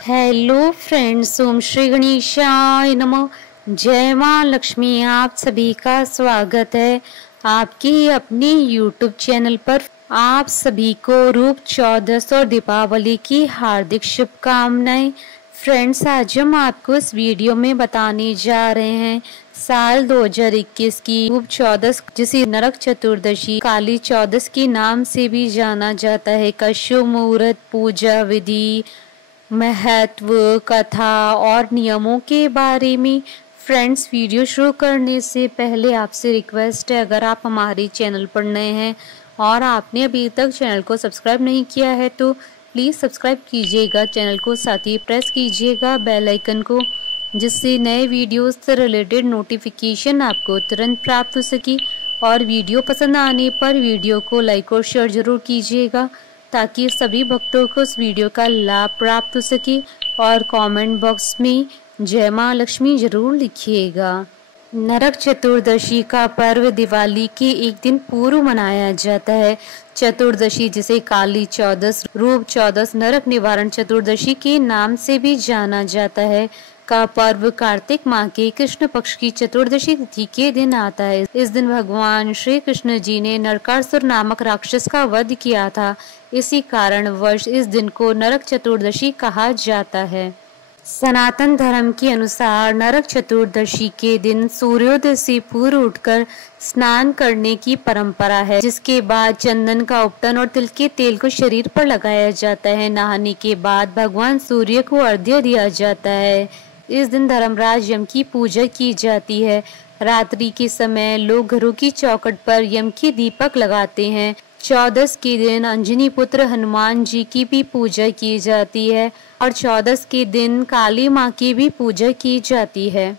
Hello friends, ओम श्री गणेशाय नमः। जय माँ लक्ष्मी। आप सभी का स्वागत है आपकी अपनी यूट्यूब चैनल पर। आप सभी को रूप चौदस और दीपावली की हार्दिक शुभकामनाएं। फ्रेंड्स, आज हम आपको इस वीडियो में बताने जा रहे हैं साल 2021 की रूप चौदस, जिसे नरक चतुर्दशी काली चौदस के नाम से भी जाना जाता है, का शुभ मुहूर्त, पूजा विधि, महत्व, कथा और नियमों के बारे में। फ्रेंड्स, वीडियो शुरू करने से पहले आपसे रिक्वेस्ट है, अगर आप हमारे चैनल पर नए हैं और आपने अभी तक चैनल को सब्सक्राइब नहीं किया है तो प्लीज़ सब्सक्राइब कीजिएगा चैनल को, साथ ही प्रेस कीजिएगा बेल आइकन को, जिससे नए वीडियोस से रिलेटेड नोटिफिकेशन आपको तुरंत प्राप्त हो सके। और वीडियो पसंद आने पर वीडियो को लाइक और शेयर जरूर कीजिएगा, ताकि सभी भक्तों को इस वीडियो का लाभ प्राप्त हो सके। और कमेंट बॉक्स में जय माँ लक्ष्मी जरूर लिखिएगा। नरक चतुर्दशी का पर्व दिवाली के एक दिन पूर्व मनाया जाता है। चतुर्दशी, जिसे काली चौदस, रूप चौदस, नरक निवारण चतुर्दशी के नाम से भी जाना जाता है, का पर्व कार्तिक माह के कृष्ण पक्ष की चतुर्दशी तिथि के दिन आता है। इस दिन भगवान श्री कृष्ण जी ने नरकासुर नामक राक्षस का वध किया था। इसी कारण वर्ष इस दिन को नरक चतुर्दशी कहा जाता है। सनातन धर्म के अनुसार नरक चतुर्दशी के दिन सूर्योदय से पूर्व उठकर स्नान करने की परंपरा है, जिसके बाद चंदन का उपटन और तिल के तेल को शरीर पर लगाया जाता है। नहाने के बाद भगवान सूर्य को अर्घ्य दिया जाता है। इस दिन धर्मराज यम की पूजा की जाती है। रात्रि के समय लोग घरों की चौखट पर यम के दीपक लगाते हैं। चौदस के दिन अंजनी पुत्र हनुमान जी की भी पूजा की जाती है और चौदस के दिन काली माँ की भी पूजा की जाती है।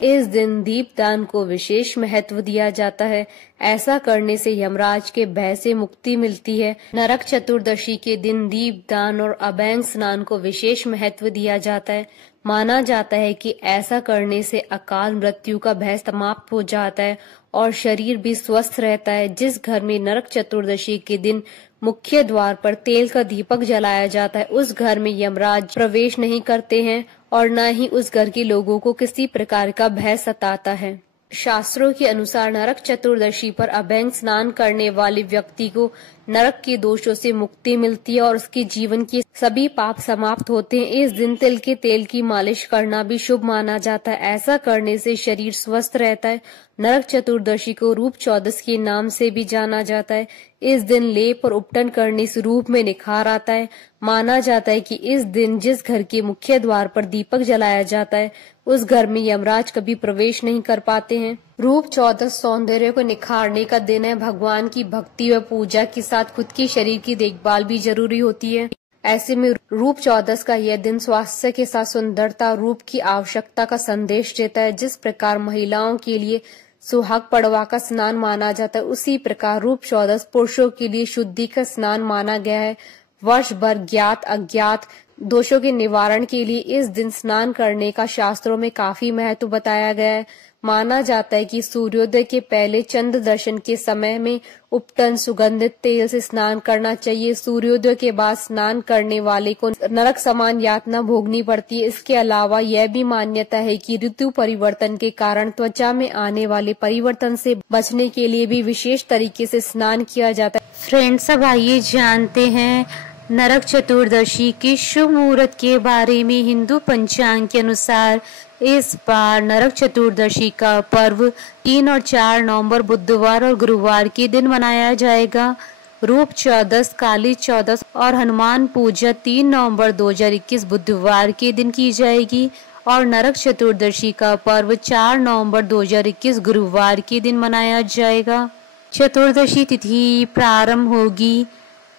इस दिन दीपदान को विशेष महत्व दिया जाता है। ऐसा करने से यमराज के भय से मुक्ति मिलती है। नरक चतुर्दशी के दिन दीपदान और अभंग स्नान को विशेष महत्व दिया जाता है। माना जाता है कि ऐसा करने से अकाल मृत्यु का भय समाप्त हो जाता है और शरीर भी स्वस्थ रहता है। जिस घर में नरक चतुर्दशी के दिन मुख्य द्वार पर तेल का दीपक जलाया जाता है, उस घर में यमराज प्रवेश नहीं करते हैं और न ही उस घर के लोगों को किसी प्रकार का भय सताता है। शास्त्रों के अनुसार नरक चतुर्दशी पर अभंग स्नान करने वाले व्यक्ति को नरक के दोषों से मुक्ति मिलती है और उसके जीवन के सभी पाप समाप्त होते हैं। इस दिन तिल के तेल की मालिश करना भी शुभ माना जाता है। ऐसा करने से शरीर स्वस्थ रहता है। नरक चतुर्दशी को रूप चौदस के नाम से भी जाना जाता है। इस दिन लेप और उपटन करने से रूप में निखार आता है। माना जाता है कि इस दिन जिस घर के मुख्य द्वार पर दीपक जलाया जाता है, उस घर में यमराज कभी प्रवेश नहीं कर पाते हैं। रूप चौदस सौंदर्य को निखारने का दिन है। भगवान की भक्ति व पूजा के साथ खुद के शरीर की देखभाल भी जरूरी होती है। ऐसे में रूप चौदस का यह दिन स्वास्थ्य के साथ सुंदरता, रूप की आवश्यकता का संदेश देता है। जिस प्रकार महिलाओं के लिए सुहाग पड़वा का स्नान माना जाता है, उसी प्रकार रूप चौदस पुरुषों के लिए शुद्धि का स्नान माना गया है। वर्ष भर ज्ञात अज्ञात दोषों के निवारण के लिए इस दिन स्नान करने का शास्त्रों में काफी महत्व बताया गया है। माना जाता है कि सूर्योदय के पहले चंद्र दर्शन के समय में उपटन सुगंधित तेल से स्नान करना चाहिए। सूर्योदय के बाद स्नान करने वाले को नरक समान यातना भोगनी पड़ती है। इसके अलावा यह भी मान्यता है कि ऋतु परिवर्तन के कारण त्वचा में आने वाले परिवर्तन से बचने के लिए भी विशेष तरीके से स्नान किया जाता है। फ्रेंड्स, अब आइए जानते हैं नरक चतुर्दशी के शुभ मुहूर्त के बारे में। हिंदू पंचांग के अनुसार इस बार नरक चतुर्दशी का पर्व 3 और 4 नवंबर बुधवार और गुरुवार के दिन मनाया जाएगा। रूप चौदस, काली चौदस और हनुमान पूजा 3 नवंबर 2021 बुधवार के दिन की जाएगी और नरक चतुर्दशी का पर्व 4 नवंबर 2021 गुरुवार के दिन मनाया जाएगा। चतुर्दशी तिथि प्रारंभ होगी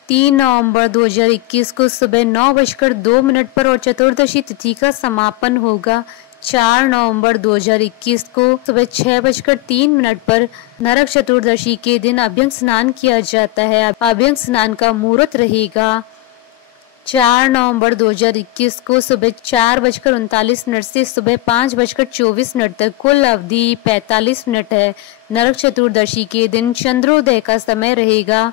3 नवंबर 2021 को सुबह 9:02 पर और चतुर्दशी तिथि का समापन होगा 4 नवंबर 2021 को सुबह 6:03 पर। नरक चतुर्दशी के दिन अभ्यंग स्नान किया जाता है। अभ्यंग स्नान का मुहूर्त रहेगा 4 नवंबर 2021 को सुबह 4:39 से सुबह 5:24 तक। कुल अवधि 45 मिनट है। नरक चतुर्दशी के दिन चंद्रोदय का समय रहेगा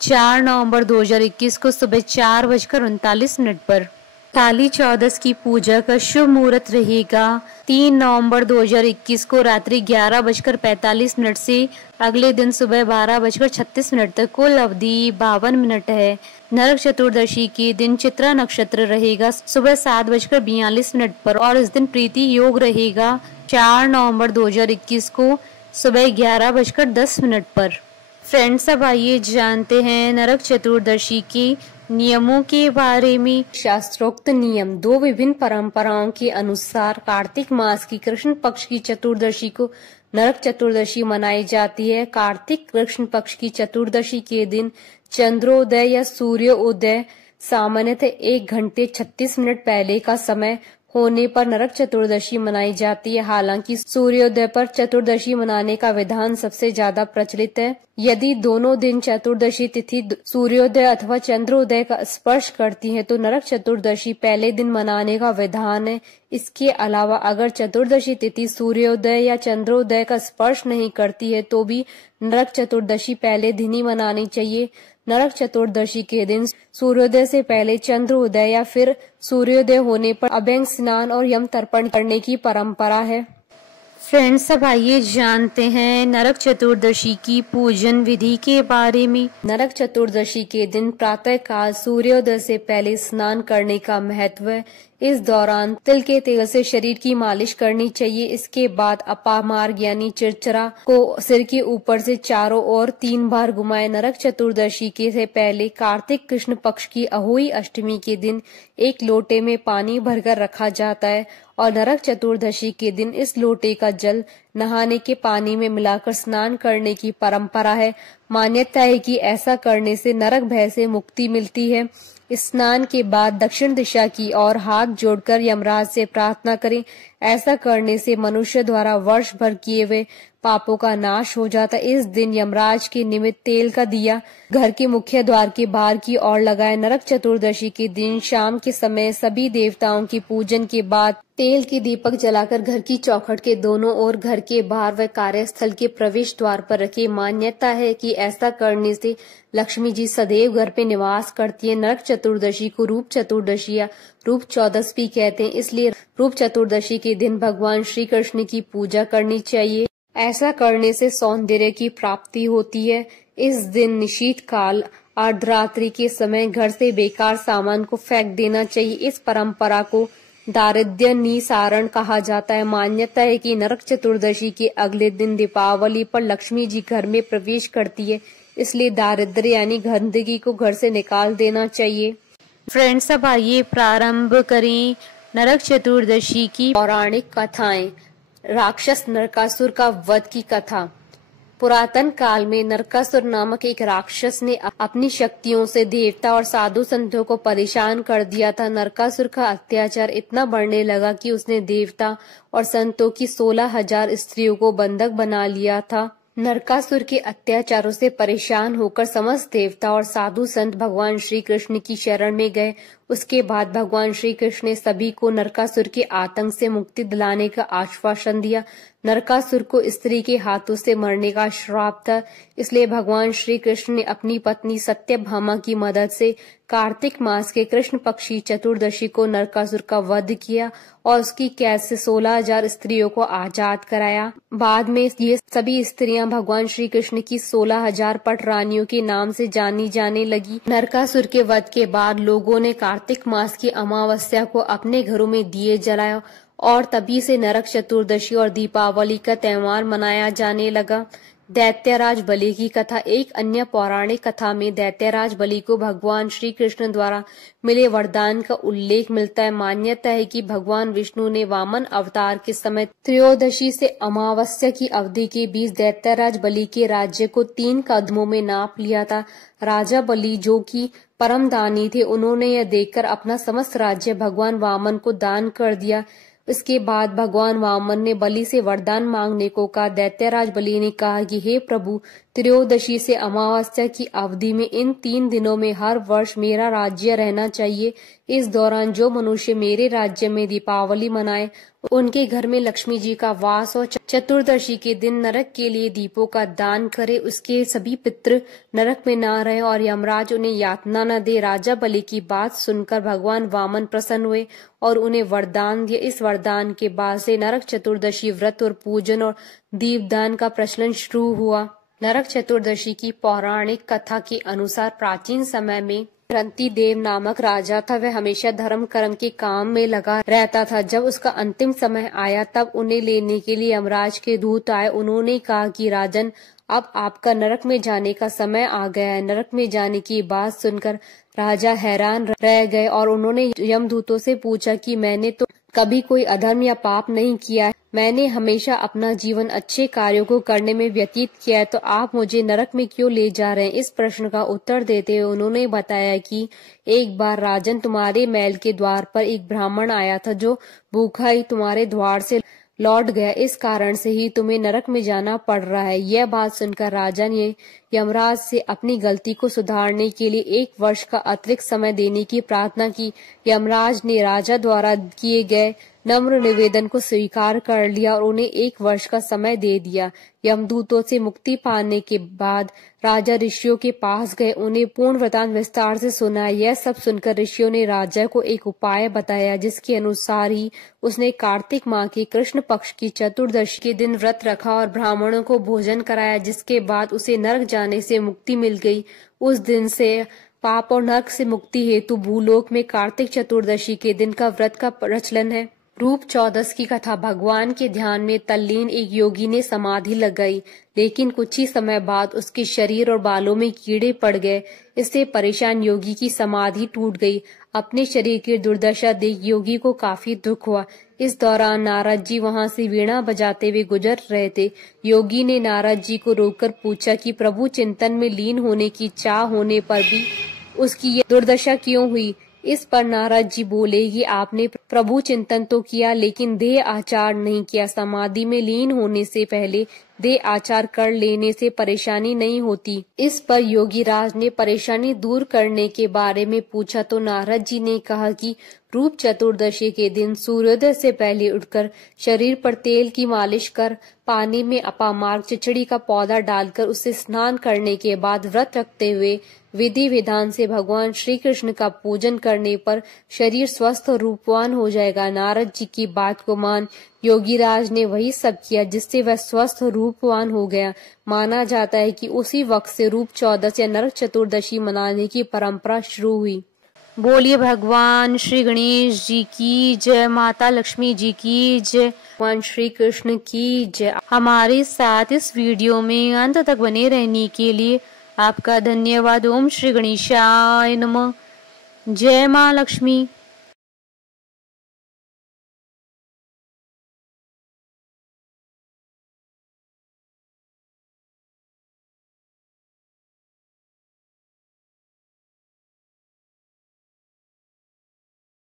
4 नवंबर 2021 को सुबह 4:39 पर। काली चौदस की पूजा का शुभ मुहूर्त रहेगा 3 नवंबर 2021 को रात्रि 11:45 से अगले दिन सुबह 12:36 तक। कुल अवधि 52 मिनट है। नरक चतुर्दशी के दिन चित्रा नक्षत्र रहेगा सुबह 7:42 पर और इस दिन प्रीति योग रहेगा 4 नवंबर 2021 को सुबह 11:10 पर। फ्रेंड्स, अब आइए जानते हैं नरक चतुर्दशी के नियमों के बारे में। शास्त्रोक्त नियम। 2 विभिन्न परंपराओं के अनुसार कार्तिक मास की कृष्ण पक्ष की चतुर्दशी को नरक चतुर्दशी मनाई जाती है। कार्तिक कृष्ण पक्ष की चतुर्दशी के दिन चंद्रोदय या सूर्योदय सामान्यतः 1 घंटे 36 मिनट पहले का समय होने पर नरक चतुर्दशी मनाई जाती है। हालांकि सूर्योदय पर चतुर्दशी मनाने का विधान सबसे ज्यादा प्रचलित है। यदि दोनों दिन चतुर्दशी तिथि सूर्योदय अथवा चंद्रोदय का स्पर्श करती है तो नरक चतुर्दशी पहले दिन मनाने का विधान है। इसके अलावा अगर चतुर्दशी तिथि सूर्योदय या चंद्रोदय का स्पर्श नहीं करती है तो भी नरक चतुर्दशी पहले दिन ही मनानी चाहिए। नरक चतुर्दशी के दिन सूर्योदय से पहले चंद्रोदय या फिर सूर्योदय होने पर अभ्यंग स्नान और यम तर्पण करने की परंपरा है। फ्रेंड्स, अब आइए जानते हैं नरक चतुर्दशी की पूजन विधि के बारे में। नरक चतुर्दशी के दिन प्रातः काल सूर्योदय से पहले स्नान करने का महत्व है। इस दौरान तिल के तेल से शरीर की मालिश करनी चाहिए। इसके बाद अपामार्ग यानी चिरचरा को सिर के ऊपर से चारों ओर 3 बार घुमाएं। नरक चतुर्दशी के से पहले कार्तिक कृष्ण पक्ष की अहोई अष्टमी के दिन एक लोटे में पानी भरकर रखा जाता है और नरक चतुर्दशी के दिन इस लोटे का जल नहाने के पानी में मिलाकर स्नान करने की परंपरा है। मान्यता है कि ऐसा करने से नरक भय से मुक्ति मिलती है। स्नान के बाद दक्षिण दिशा की ओर हाथ जोड़कर यमराज से प्रार्थना करें। ऐसा करने से मनुष्य द्वारा वर्ष भर किए हुए पापों का नाश हो जाता है। इस दिन यमराज के निमित्त तेल का दिया घर के मुख्य द्वार के बाहर की ओर लगाएं। नरक चतुर्दशी के दिन शाम के समय सभी देवताओं की पूजन के बाद तेल के दीपक जलाकर घर की चौखट के दोनों ओर, घर के बाहर व कार्यस्थल के प्रवेश द्वार पर रखें। मान्यता है कि ऐसा करने से लक्ष्मी जी सदैव घर पे निवास करती है। नरक चतुर्दशी को रूप चतुर्दशी या रूप चौदस भी कहते हैं, इसलिए रूप चतुर्दशी के दिन भगवान श्री कृष्ण की पूजा करनी चाहिए। ऐसा करने से सौंदर्य की प्राप्ति होती है। इस दिन निशीत काल अर्धरात्रि के समय घर से बेकार सामान को फेंक देना चाहिए। इस परंपरा को दारिद्र्य निसारण कहा जाता है। मान्यता है कि नरक चतुर्दशी के अगले दिन दीपावली पर लक्ष्मी जी घर में प्रवेश करती है, इसलिए दारिद्र्य यानी गंदगी को घर से निकाल देना चाहिए। फ्रेंड्स, अब आइए प्रारंभ करें नरक चतुर्दशी की पौराणिक कथाएं। राक्षस नरकासुर का वध की कथा। पुरातन काल में नरकासुर नामक एक राक्षस ने अपनी शक्तियों से देवता और साधु संतों को परेशान कर दिया था। नरकासुर का अत्याचार इतना बढ़ने लगा कि उसने देवता और संतों की 16,000 स्त्रियों को बंधक बना लिया था। नरकासुर के अत्याचारों से परेशान होकर समस्त देवता और साधु संत भगवान श्री कृष्ण की शरण में गए। उसके बाद भगवान श्री कृष्ण ने सभी को नरकासुर के आतंक से मुक्ति दिलाने का आश्वासन दिया। नरकासुर को स्त्री के हाथों से मरने का श्राप था, इसलिए भगवान श्री कृष्ण ने अपनी पत्नी सत्यभामा की मदद से कार्तिक मास के कृष्ण पक्षी चतुर्दशी को नरकासुर का वध किया और उसकी कैद से 16,000 स्त्रियों को आजाद कराया। बाद में ये सभी स्त्रियां भगवान श्री कृष्ण की 16,000 पट रानियों के नाम से जानी जाने लगी। नरकासुर के वध के बाद लोगों ने कार्तिक मास की अमावस्या को अपने घरों में दिए जलाया और तभी से नरक चतुर्दशी और दीपावली का त्योहार मनाया जाने लगा। दैत्यराज बलि की कथा। एक अन्य पौराणिक कथा में दैत्यराज बलि को भगवान श्री कृष्ण द्वारा मिले वरदान का उल्लेख मिलता है। मान्यता है कि भगवान विष्णु ने वामन अवतार के समय त्रयोदशी से अमावस्या की अवधि के बीच दैत्यराज बलि के राज्य को 3 कदमों में नाप लिया था। राजा बलि, जो कि परम दानी थे, उन्होंने यह देखकर अपना समस्त राज्य भगवान वामन को दान कर दिया। इसके बाद भगवान वामन ने बलि से वरदान मांगने को कहा। दैत्यराज बलि ने कहा कि हे प्रभु, त्रयोदशी से अमावस्या की अवधि में इन 3 दिनों में हर वर्ष मेरा राज्य रहना चाहिए। इस दौरान जो मनुष्य मेरे राज्य में दीपावली मनाए उनके घर में लक्ष्मी जी का वास और चतुर्दशी के दिन नरक के लिए दीपों का दान करे, उसके सभी पितृ नरक में ना रहे और यमराज उन्हें यातना न दे। राजा बलि की बात सुनकर भगवान वामन प्रसन्न हुए और उन्हें वरदान दिया। इस वरदान के बाद से नरक चतुर्दशी व्रत और पूजन और दीपदान का प्रचलन शुरू हुआ। नरक चतुर्दशी की पौराणिक कथा के अनुसार प्राचीन समय में रंती देव नामक राजा था। वह हमेशा धर्म कर्म के काम में लगा रहता था। जब उसका अंतिम समय आया तब उन्हें लेने के लिए यमराज के दूत आए। उन्होंने कहा कि राजन, अब आपका नरक में जाने का समय आ गया है। नरक में जाने की बात सुनकर राजा हैरान रह गए और उन्होंने यमदूतों से पूछा कि मैंने तो कभी कोई अधर्म या पाप नहीं किया है, मैंने हमेशा अपना जीवन अच्छे कार्यों को करने में व्यतीत किया है, तो आप मुझे नरक में क्यों ले जा रहे हैं? इस प्रश्न का उत्तर देते हुए उन्होंने बताया कि एक बार राजन, तुम्हारे महल के द्वार पर एक ब्राह्मण आया था जो भूखा ही तुम्हारे द्वार से लौट गया, इस कारण से ही तुम्हें नरक में जाना पड़ रहा है। यह बात सुनकर राजा ने यमराज से अपनी गलती को सुधारने के लिए 1 वर्ष का अतिरिक्त समय देने की प्रार्थना की। यमराज ने राजा द्वारा किए गए नम्र निवेदन को स्वीकार कर लिया और उन्हें 1 वर्ष का समय दे दिया। यमदूतों से मुक्ति पाने के बाद राजा ऋषियों के पास गए, उन्हें पूर्ण वृतांत विस्तार से सुनाया। यह सब सुनकर ऋषियों ने राजा को एक उपाय बताया, जिसके अनुसार ही उसने कार्तिक माह के कृष्ण पक्ष की चतुर्दशी के दिन व्रत रखा और ब्राह्मणों को भोजन कराया, जिसके बाद उसे नरक जाने से मुक्ति मिल गई। उस दिन से पाप और नरक से मुक्ति हेतु भूलोक में कार्तिक चतुर्दशी के दिन का व्रत का प्रचलन है। रूप चौदस की कथा। भगवान के ध्यान में तल्लीन एक योगी ने समाधि लगाई, लेकिन कुछ ही समय बाद उसके शरीर और बालों में कीड़े पड़ गए। इससे परेशान योगी की समाधि टूट गई। अपने शरीर की दुर्दशा देख योगी को काफी दुख हुआ। इस दौरान नारद जी वहां से वीणा बजाते हुए गुजर रहे थे। योगी ने नारद जी को रोककर पूछा कि प्रभु चिंतन में लीन होने की चाह होने पर भी उसकी यह दुर्दशा क्यों हुई? इस पर नारद जी बोले कि आपने प्रभु चिंतन तो किया, लेकिन देह आचार नहीं किया। समाधि में लीन होने से पहले देह आचार कर लेने से परेशानी नहीं होती। इस पर योगी राज ने परेशानी दूर करने के बारे में पूछा तो नारद जी ने कहा कि रूप चतुर्दशी के दिन सूर्योदय से पहले उठकर शरीर पर तेल की मालिश कर पानी में अपामार्ग चिचड़ी का पौधा डालकर उससे स्नान करने के बाद व्रत रखते हुए विधि विधान से भगवान श्री कृष्ण का पूजन करने पर शरीर स्वस्थ और रूपवान हो जाएगा। नारद जी की बात को मान योगीराज ने वही सब किया, जिससे वह स्वस्थ और रूपवान हो गया। माना जाता है कि उसी वक्त से रूप चौदस या नरक चतुर्दशी मनाने की परंपरा शुरू हुई। बोलिए भगवान श्री गणेश जी की जय, माता लक्ष्मी जी की जय, भगवान श्री कृष्ण की जय। हमारे साथ इस वीडियो में अंत तक बने रहने के लिए आपका धन्यवाद। ओम श्री गणेशाय नमः। जय माँ लक्ष्मी।